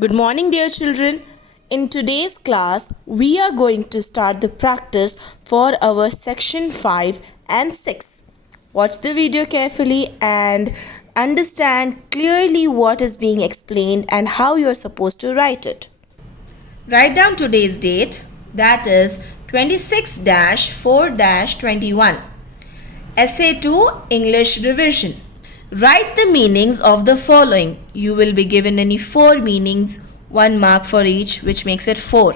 Good morning, dear children. In today's class, we are going to start the practice for our section 5 and 6. Watch the video carefully and understand clearly what is being explained and how you are supposed to write it. Write down today's date, that is 26-4-21. Essay 2 English Revision. Write the meanings of the following. You will be given any 4 meanings, 1 mark for each, which makes it 4.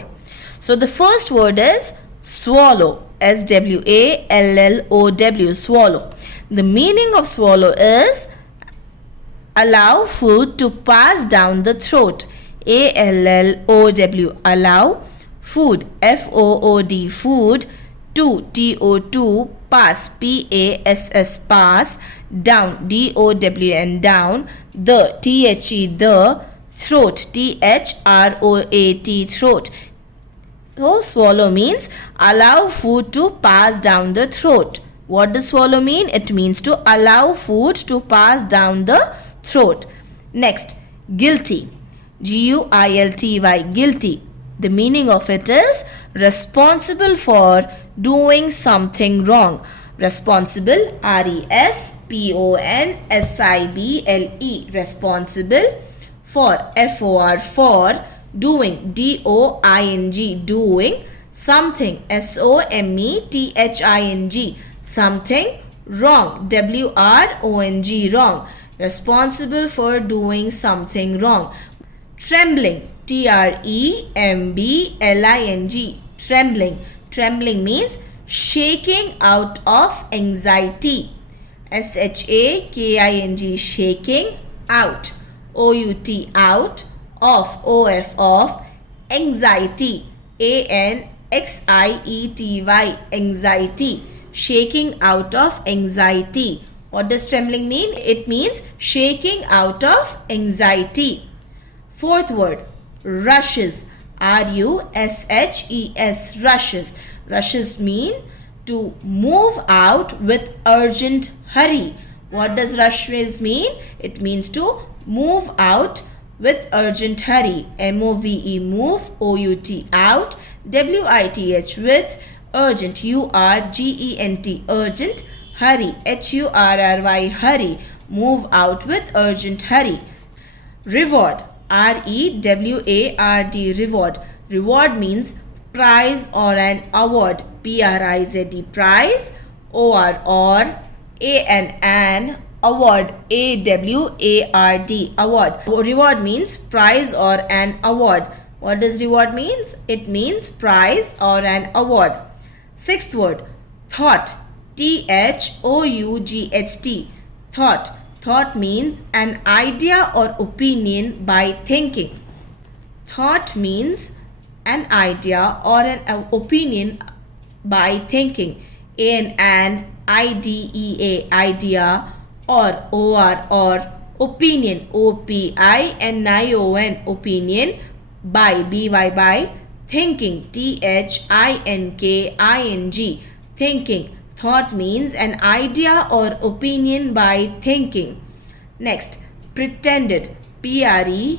So the first word is swallow, swallow, swallow. The meaning of swallow is allow food to pass down the throat, allow, allow, food, food, food, to, pass, pass, pass, down, down, down, the, the, throat, throat, throat. So swallow means allow food to pass down the throat. What does swallow mean? It means to allow food to pass down the throat. Next, guilty, guilty, guilty. The meaning of it is responsible for doing something wrong. Responsible, responsible, responsible, for, for, doing, doing, doing, something, something, something, wrong, wrong, wrong, responsible for doing something wrong. Trembling, trembling, trembling. Trembling means shaking out of anxiety. shaking, shaking, out. out, of, anxiety. anxiety, anxiety. Shaking out of anxiety. What does trembling mean? It means shaking out of anxiety. Fourth word, rushes, rushes, rushes. Rushes mean to move out with urgent hurry. What does rushes mean? It means to move out with urgent hurry. move, move, out, with, urgent, urgent, urgent, hurry, hurry, hurry, move out with urgent hurry. Reward, reward, reward. Reward means prize or an award, prize, prize, or, an, award, award, award. Reward means prize or an award. What does reward means? It means prize or an award. Sixth word, thought, thought, thought. Thought means an idea or opinion by thinking. Thought means an idea or an opinion by thinking. An idea, idea, or opinion, opinion, opinion, by thinking, thinking, thinking. Thought means an idea or opinion by thinking. Next, pretended, pretended.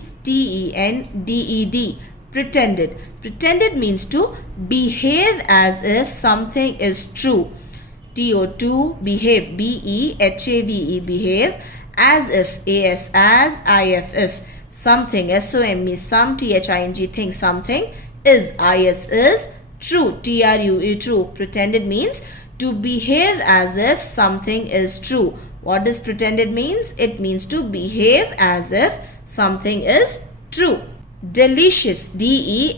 Pretended. Pretended means to behave as if something is true. to, behave, behave, behave, as if, as, if, something, some, thing, something, is, true, true. Pretended means to behave as if something is true. What does pretended means? It means to behave as if something is true. Delicious, delicious,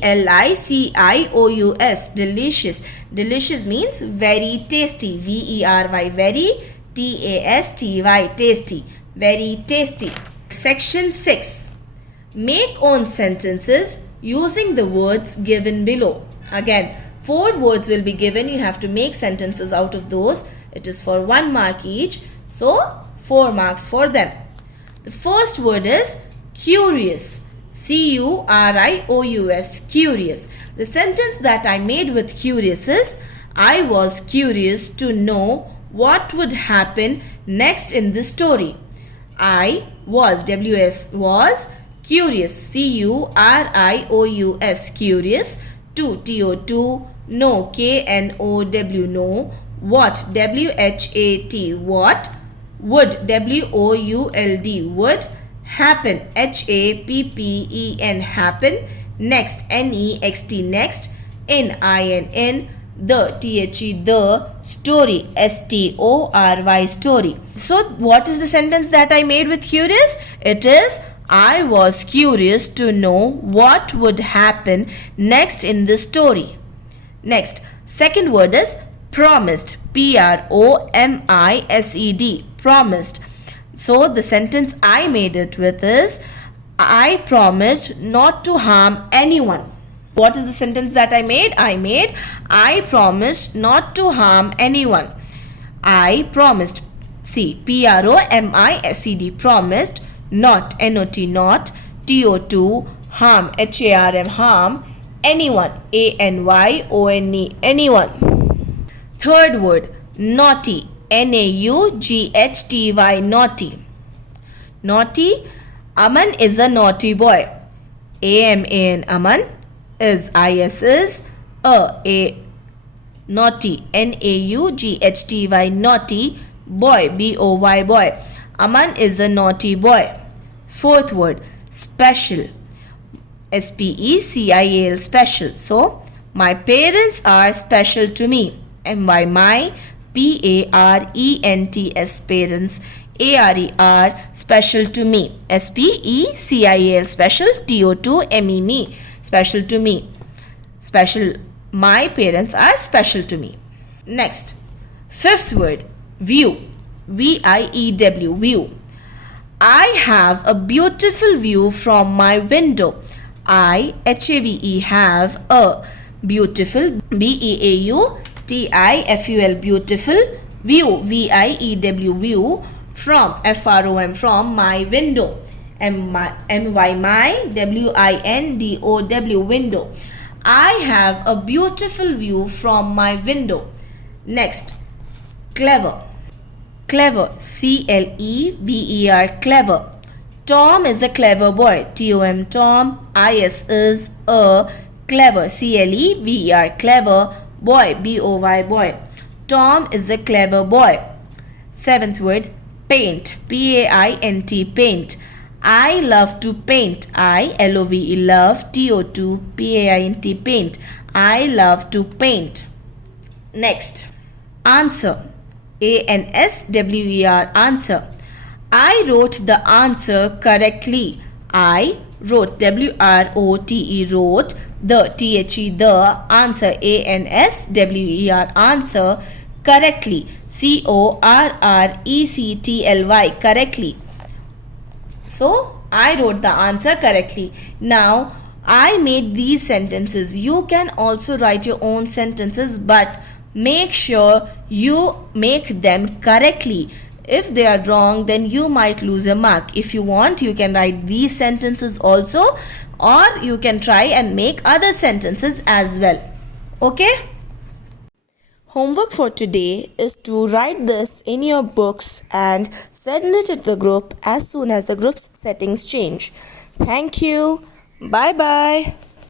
delicious. Delicious means very tasty, very, tasty, tasty, very tasty. Section 6. Make own sentences using the words given below. Again, 4 words will be given. You have to make sentences out of those. It is for 1 mark each. So, 4 marks for them. The first word is curious. curious, curious. The sentence that I made with curious is, I was curious to know what would happen next in the story. I was Curious, C-U-R-I-O-U-S, curious. 2, T-O-2, know, K-N-O-W, know. What, W-H-A-T, what. Would, W-O-U-L-D, would. Happen, H-A-P-P-E-N, happen. Next, N-E-X-T, next. In, I-N, the, T-H-E, the. Story, S-T-O-R-Y, story. So what is the sentence that I made with curious? It is, I was curious to know what would happen next in the story. Next, second word is promised, P-R-O-M-I-S-E-D, promised. So the sentence I made it with is, I promised not to harm anyone. What is the sentence that I made? I promised not to harm anyone. I promised, see, P-R-O-M-I-S-E-D, promised, not, N-O-T, not, T-O-2, harm, H-A-R-M, harm, anyone, A-N-Y-O-N-E, anyone. Third word, naughty, N-A-U-G-H-T-Y, naughty. Naughty, Aman is a naughty boy. A-M-A-N, Aman, is, I-S is, a, naughty, N-A-U-G-H-T-Y, naughty, boy, B-O-Y, boy. Aman is a naughty boy. Fourth word, special, S-P-E-C-I-A-L, special. So, my parents are special to me. M-Y, my, P-A-R-E-N-T-S, parents, A-R-E-R, special to me. S-P-E-C-I-A-L, special, T-O-2, M-E, me, special to me. Special, my parents are special to me. Next, fifth word, view, V-I-E-W, view. I have a beautiful view from my window. I, H-A-V-E, have a beautiful, B-E-A-U-T-I-F-U-L, beautiful, view, V-I-E-W, view, from, F-R-O-M, from my window, M-Y, my, W-I-N-D-O-W, window. I have a beautiful view from my window. Next, clever, clever, C-L-E-V-E-R, clever. Tom is a clever boy, T-O-M, Tom. I-S is a, clever, C-L-E-V-E-R, clever, boy, B-O-Y, boy. Tom is a clever boy. Seventh word, paint, P-A-I-N-T, paint. I love to paint, I, L-O-V-E, love, T-O-2, P-A-I-N-T, paint. I love to paint. Next, answer, A-N-S-W-E-R, answer. I wrote the answer correctly. I wrote, W-R-O-T-E, wrote, the, T-H-E, the, answer, A-N-S-W-E-R, answer, correctly, C-O-R-R-E-C-T-L-Y, correctly. So, I wrote the answer correctly. Now, I made these sentences. You can also write your own sentences, but make sure you make them correctly. If they are wrong, then you might lose a mark. If you want, you can write these sentences also, or you can try and make other sentences as well. Okay? Homework for today is to write this in your books and send it to the group as soon as the group's settings change. Thank you. Bye bye.